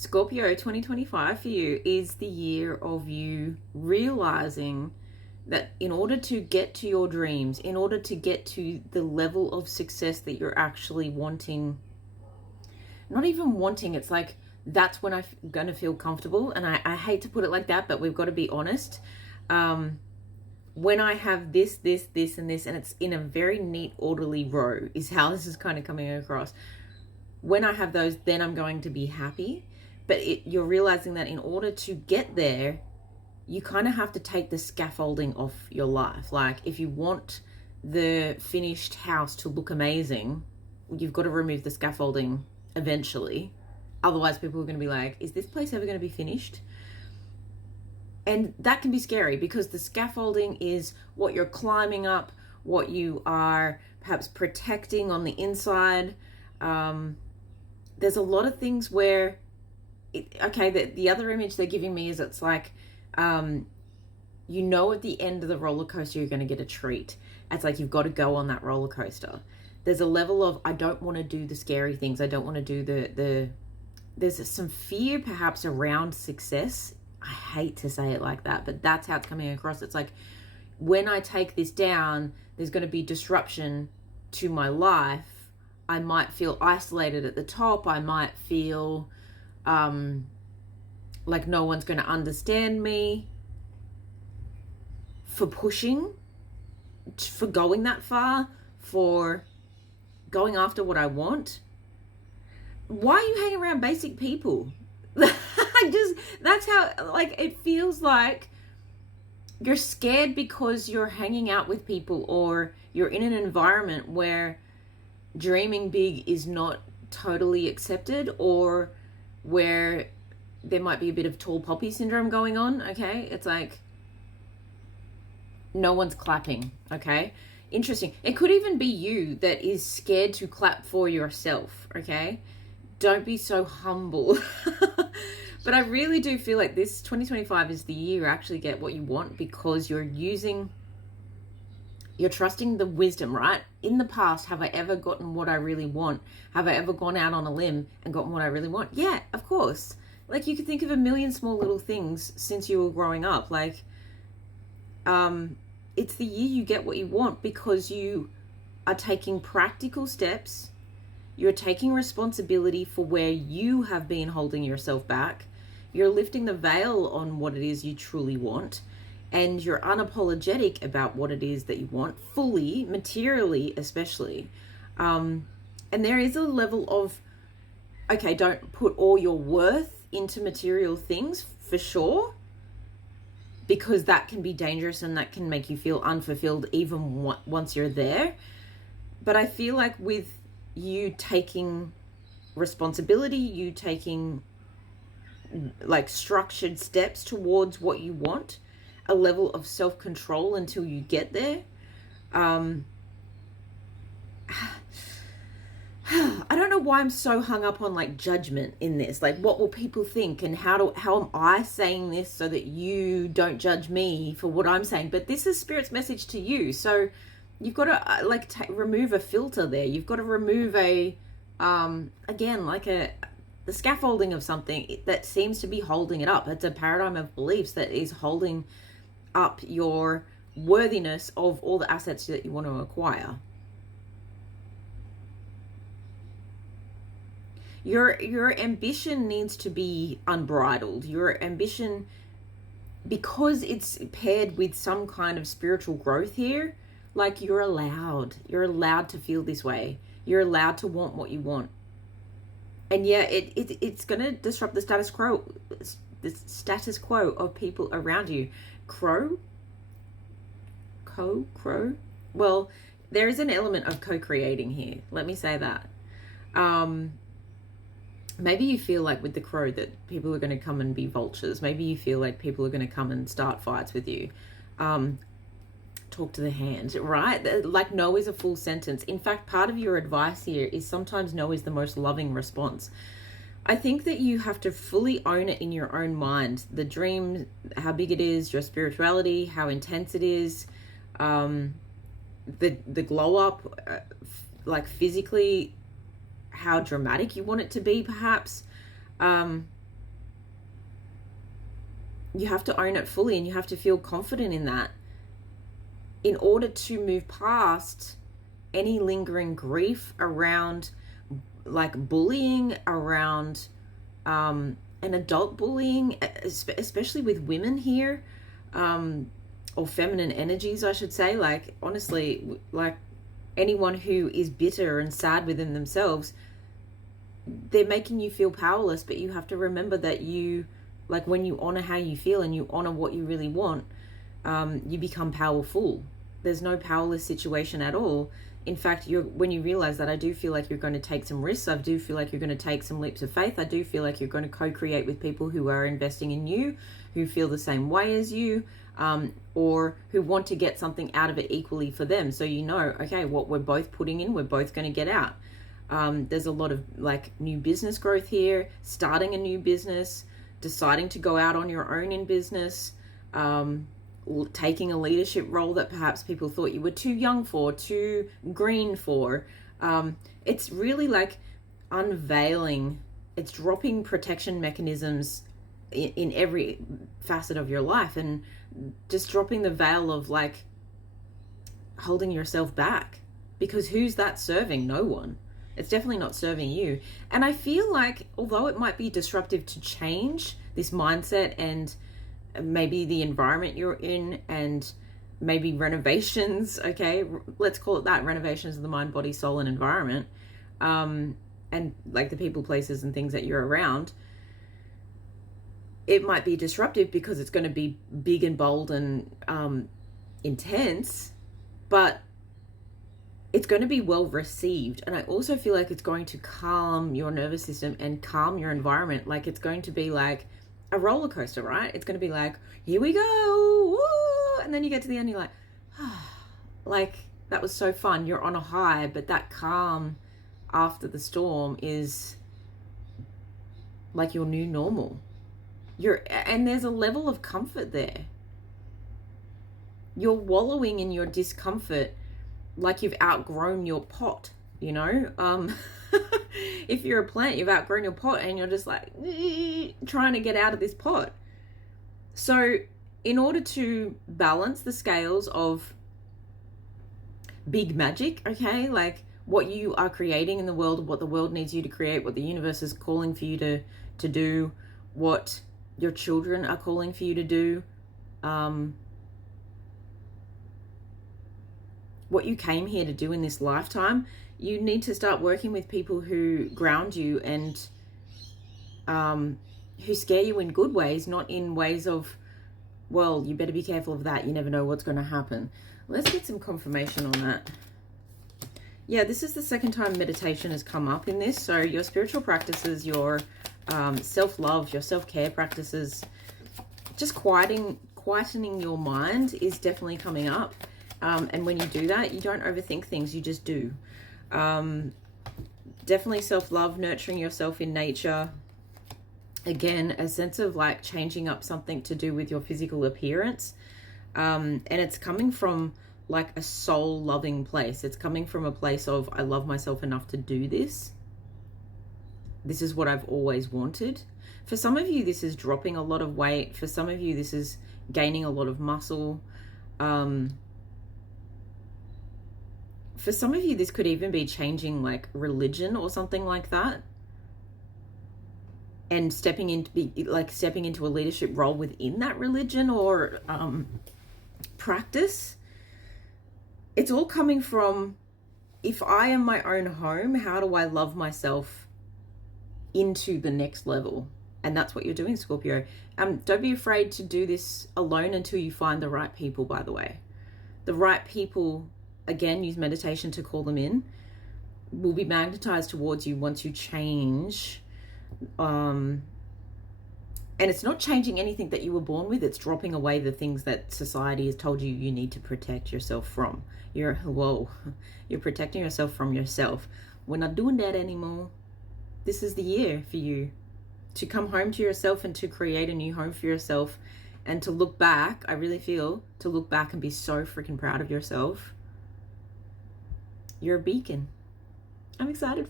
Scorpio 2025 for you is the year of you realizing that in order to get to your dreams, in order to get to the level of success that you're actually wanting, not even wanting, it's like that's when I'm going to feel comfortable. And I hate to put it like that, but we've got to be honest. When I have this, and this, and it's in a very neat, orderly row, is how this is kind of coming across. When I have those, then I'm going to be happy. But you're realizing that in order to get there, you kind of have to take the scaffolding off your life. Like if you want the finished house to look amazing, you've got to remove the scaffolding eventually. Otherwise, people are going to be like, is this place ever going to be finished? And that can be scary because the scaffolding is what you're climbing up, what you are perhaps protecting on the inside. There's a lot of things where, the other image they're giving me is it's like, at the end of the roller coaster, you're going to get a treat. It's like you've got to go on that roller coaster. There's a level of, I don't want to do the scary things. I don't want to do there's some fear perhaps around success. I hate to say it like that, but that's how it's coming across. It's like, when I take this down, there's going to be disruption to my life. I might feel isolated at the top. I might feel like no one's going to understand me for pushing, for going that far, for going after what I want. Why are you hanging around basic people? That's how, like, it feels like you're scared because you're hanging out with people or you're in an environment where dreaming big is not totally accepted, or where there might be a bit of tall poppy syndrome going on. Okay, it's like no one's clapping. Okay, interesting. It could even be you that is scared to clap for yourself. Okay, don't be so humble. But I really do feel like this 2025 is the year you actually get what you want, because you're trusting the wisdom, right? In the past, have I ever gotten what I really want? Have I ever gone out on a limb and gotten what I really want? Yeah, of course. Like, you could think of a million small little things since you were growing up. Like, it's the year you get what you want because you are taking practical steps. You're taking responsibility for where you have been holding yourself back. You're lifting the veil on what it is you truly want. And you're unapologetic about what it is that you want, fully, materially especially. And there is a level of, okay, don't put all your worth into material things, for sure, because that can be dangerous and that can make you feel unfulfilled even once you're there. But I feel like with you taking responsibility, you taking like structured steps towards what you want, a level of self-control until you get there. I don't know why I'm so hung up on like judgment in this. Like, what will people think, and how am I saying this so that you don't judge me for what I'm saying? But this is Spirit's message to you. So you've got to remove a filter there. You've got to remove the scaffolding of something that seems to be holding it up. It's a paradigm of beliefs that is holding up your worthiness of all the assets that you want to acquire. Your ambition needs to be unbridled. Your ambition, because it's paired with some kind of spiritual growth here, like you're allowed to feel this way. You're allowed to want what you want. And yeah, it's going to disrupt the status quo of people around you. Crow? Well, there is an element of co-creating here. Let me say that. Maybe you feel like with the crow that people are going to come and be vultures. Maybe you feel like people are going to come and start fights with you. Talk to the hand, right? Like, no is a full sentence. In fact, part of your advice here is sometimes no is the most loving response. I think that you have to fully own it in your own mind. The dream, how big it is, your spirituality, how intense it is, the glow up, like physically, how dramatic you want it to be, perhaps. you have to own it fully, and you have to feel confident in that in order to move past any lingering grief around like bullying, around an adult bullying, especially with women here, or feminine energies, I should say. Like, honestly, like anyone who is bitter and sad within themselves, they're making you feel powerless. But you have to remember that you, like, when you honor how you feel and you honor what you really want, you become powerful. There's no powerless situation at all. In fact, when you realize that, I do feel like you're going to take some risks. I do feel like you're going to take some leaps of faith. I do feel like you're going to co-create with people who are investing in you, who feel the same way as you, or who want to get something out of it equally for them. So you know, okay, what we're both putting in, we're both going to get out. There's a lot of like new business growth here, starting a new business, deciding to go out on your own in business, taking a leadership role that perhaps people thought you were too young for, too green for. It's really like unveiling, it's dropping protection mechanisms in every facet of your life, and just dropping the veil of like holding yourself back, because who's that serving? No one. It's definitely not serving you. And I feel like, although it might be disruptive to change this mindset and maybe the environment you're in, and maybe renovations, okay, let's call it that, renovations of the mind, body, soul, and environment, and like the people, places, and things that you're around, it might be disruptive because it's going to be big and bold and intense, but it's going to be well received. And I also feel like it's going to calm your nervous system and calm your environment. Like, it's going to be like a roller coaster, right? It's going to be like, here we go, woo! And then you get to the end, you're like, like, that was so fun. You're on a high, but that calm after the storm is like your new normal. And there's a level of comfort there. You're wallowing in your discomfort like you've outgrown your pot, you know? If you're a plant, you've outgrown your pot and you're just like trying to get out of this pot. So in order to balance the scales of big magic, okay, like what you are creating in the world, what the world needs you to create, what the universe is calling for you to do, what your children are calling for you to do, what you came here to do in this lifetime, you need to start working with people who ground you and who scare you in good ways, not in ways of, well, you better be careful of that, you never know what's going to happen. Let's get some confirmation on that. Yeah, this is the second time meditation has come up in this. So your spiritual practices, your self-love, your self-care practices, just quietening your mind is definitely coming up. And when you do that, you don't overthink things, you just do. Definitely self-love, nurturing yourself in nature. Again, a sense of like changing up something to do with your physical appearance. And it's coming from like a soul-loving place. It's coming from a place of, I love myself enough to do this. This is what I've always wanted. For some of you, this is dropping a lot of weight. For some of you, this is gaining a lot of muscle. For some of you, this could even be changing like religion or something like that. And stepping into a leadership role within that religion or practice. It's all coming from, if I am my own home, how do I love myself into the next level? And that's what you're doing, Scorpio. Don't be afraid to do this alone until you find the right people, by the way. The right people, again, use meditation to call them in, will be magnetized towards you once you change. And it's not changing anything that you were born with. It's dropping away the things that society has told you you need to protect yourself from. You're protecting yourself from yourself. We're not doing that anymore. This is the year for you to come home to yourself and to create a new home for yourself, and to look back. I really feel to look back and be so freaking proud of yourself. You're a beacon. I'm excited for